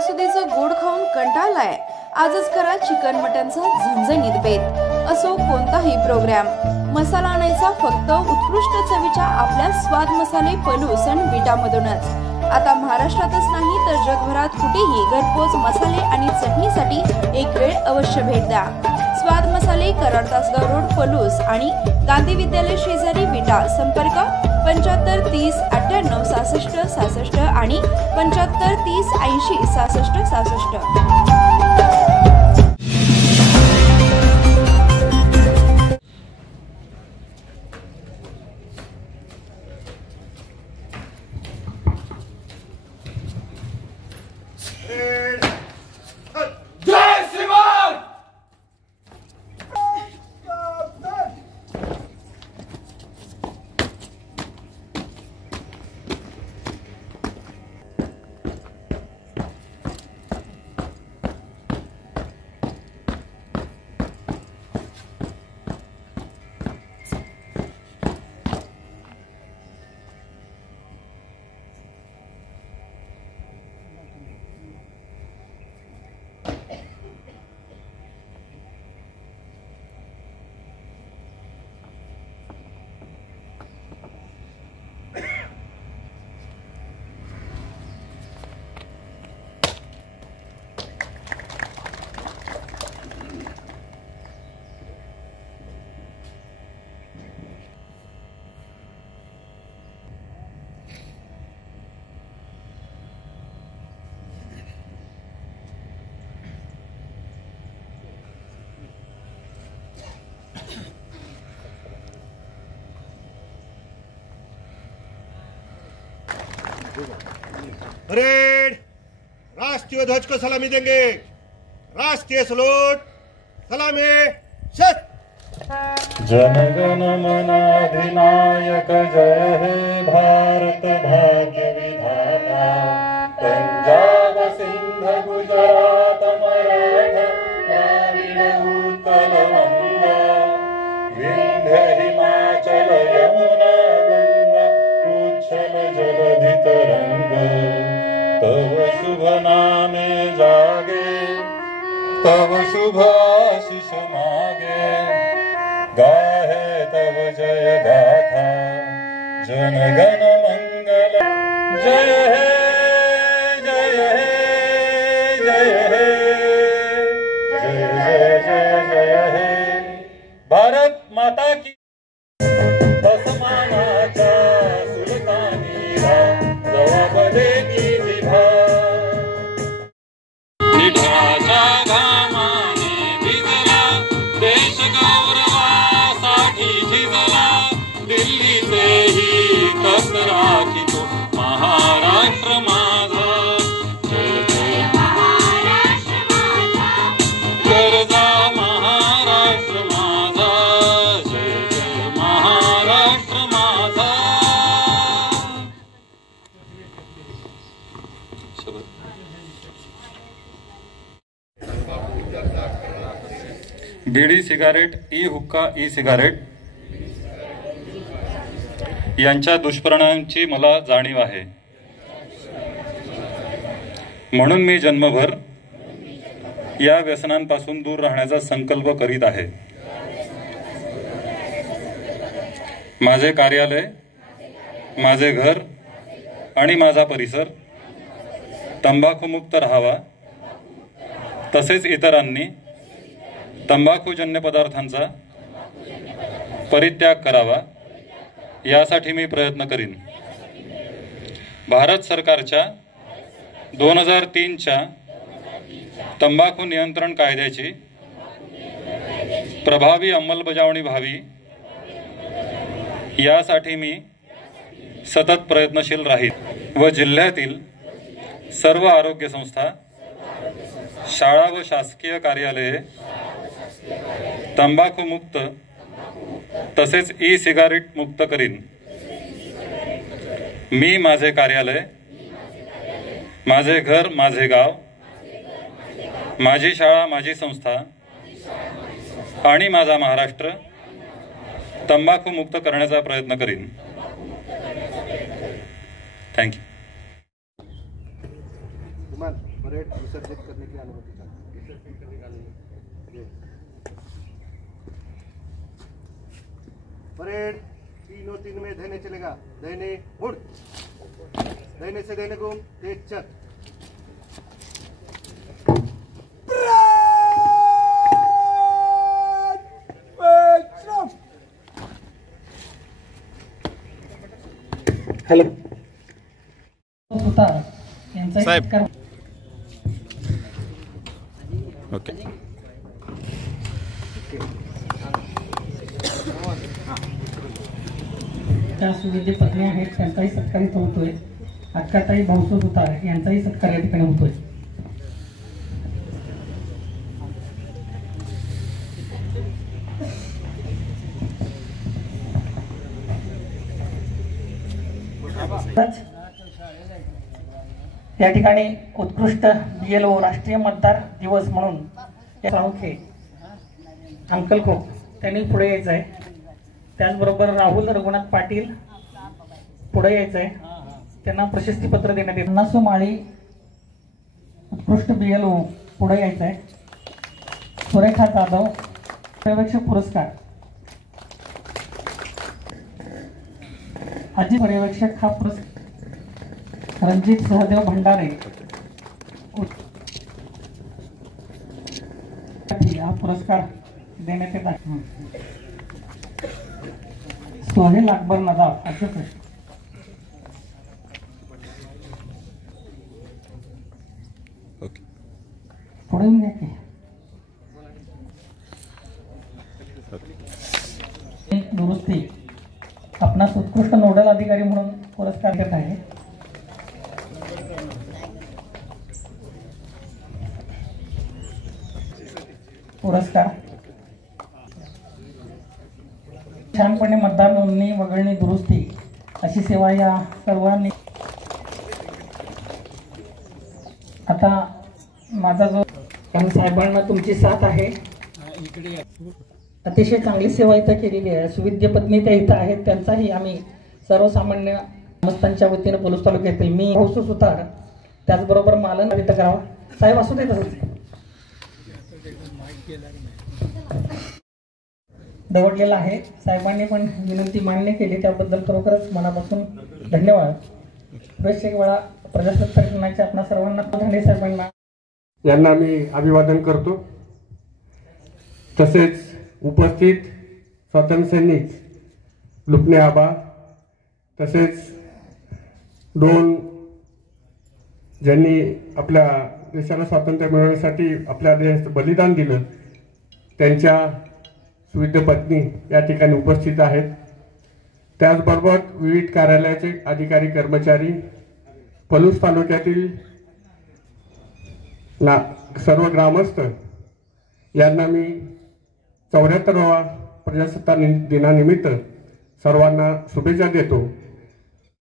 सणासुदीचं गोड खाऊन कंटाळलाय? आजच करा चिकन मटनचा झणझणीत बेत। असो कोणताही प्रोग्राम, मसाला आणायचा फक्त उत्कृष्ट चवीच्या आपल्या स्वाद मसाले पलूस आणि विटामधूनच। आता महाराष्ट्रातच नाही तर जगभरात कुठेही घरपोच मसाले आणि चटणीसाठी एक वेळ अवश्य भेट द्या। स्वाद मसाले, कराड तासगाव रोड, पलूस आणि गांधी विद्यालय शेजारी, विटा। संपर्क 75 30 98 66 66 आणि 75 30 80 66 66। परेड, राष्ट्रीय ध्वज को सलामी देंगे। राष्ट्रीय सलूट, सलामी, शत। जनगण मन अधिनायक जय हे भारत भाग्य विधाता। पंजाब सिंध गुजरात मराठा द्राविड उत्कल वंगा। विंध्य हिमाचल यमुना गंगा उच्छल जलधि तरंग। तव शुभ नामे जागे, तव शुभ आशीष मागे। गाहे तव जय गाथा, जनगण मंगल। जय हे जय हे जय हे जय जय जय जय हे। भारत माता की। अस्मानाच्या सुलतानीला जवाब देती जिभा। निठाच्या घामाने भिजला देश, गौरवासाठी झिजला दिल्लीचेही तख्त राखितो महाराष्ट्र माझा। जय जय महाराष्ट्र माझा, गरजा महाराष्ट्र माझा। जय जय महाराष्ट्र माझा। बीडी सिगारेट, ई हुक्का, ई सिगारेट यांच्या दुष्परिणामांची मला जाणीव आहे। म्हणून मी जन्मभर या व्यसनांपासून दूर राहण्याचा संकल्प करीत आहे। माझे कार्यालय, माझे घर आणि माझा परिसर तंबाखूमुक्त राहावा, तसेच इतरांनी तंबाखूजन्य पदार्थांचा परित्याग करावा यासाठी मी प्रयत्न करीन। भारत सरकारच्या 2003च्या तंबाखू नियंत्रण कायद्याची प्रभावी अंमलबजावणी व्हावी यासाठी मी सतत प्रयत्नशील राहील व जिल्ह्यातील सर्व आरोग्य संस्था, शाळा व शासकीय कार्यालये तंबाखू मुक्त तसेच ई सिगारेट मुक्त करीन। मी माझे कार्यालय, माझे घर, माझे गाव, माझी शाळा, माझी संस्था आणि माझा महाराष्ट्र तंबाखू मुक्त करण्याचा प्रयत्न करीन। थँक्यू। परेड विसर्जित करने की अनुमति चाहते हैं। परेड 3-3 में दहने चलेगा। दहने मुड़, दहने से दहने घूम, तेज चल। हॅलो सुतार यांचा साहेब. सत्कार ओके त्या सुविधे पत्नी आहेत त्यांचाही सत्कार इथं होतोय. अक्काताई भाऊसो सुतार यांचाही सत्कार या ठिकाणी होतोय. या ठिकाणी उत्कृष्ट BLO राष्ट्रीय मतदार दिवस म्हणून प्रामुख्याने अंकल खोक त्यांनी पुढे यायचं आहे. त्याचबरोबर राहुल रघुनाथ पाटील पुढे यायचं आहे. त्यांना प्रशस्तीपत्र देण्यात येईल. नासू माळी उत्कृष्ट BLO पुढे यायचं आहे. सुरेखा जाधव पर्यवेक्षक पुरस्कार अजित पर्यवेक्षक हा पुरस्कार रणजित सहदेव भंडारे हा पुरस्कार देण्यात येत आहे. सोहेल अकबर नदाफ असे प्रश्न ओके पुढे येऊन घ्या की. दुरुस्ती आपणास उत्कृष्ट नोडल अधिकारी म्हणून पुरस्कार देत आहे. पुरस्कार छानपणे मतदार नोंदणी वगळणी दुरुस्ती अशी सेवा या सर्वांनी. आता माझा जो साहेबांना तुमची साथ आहे. अतिशय चांगली सेवा इथं केलेली आहे. सुविद्य पत्नी त्या इथं आहेत. त्यांचाही आम्ही सर्वसामान्य ग्रामस्थांच्या वतीनं पोलीस तालुक्यातील मी भाऊसो सुतार त्याचबरोबर मालन इथं करावा. साहेब असू दे तसंच दवडलेला आहे. साहेबांनी पण विनंती मान्य केली त्याबद्दल खरोखरच मनापासून धन्यवाद. पुरेशे वेळा प्रजासत्ताक दिनाच्या आपणा सर्वांना धन्यवाद. साहेबांना यांना मी अभिवादन करतो. तसेच उपस्थित स्वातंत्र्य सैनिक लुपणे आबा तसेच दोन ज्यांनी आपल्या देशाला स्वातंत्र्य मिळवण्यासाठी आपल्या देशाचं बलिदान दिलं त्यांच्या सुविद्य पत्नी या ठिकाणी उपस्थित आहेत. त्याचबरोबर विविध कार्यालयाचे अधिकारी कर्मचारी पलूस तालुक्यातील सर्व ग्रामस्थ यांना मी 74व्या प्रजासत्ताक दिनानिमित्त सर्वांना शुभेच्छा देतो.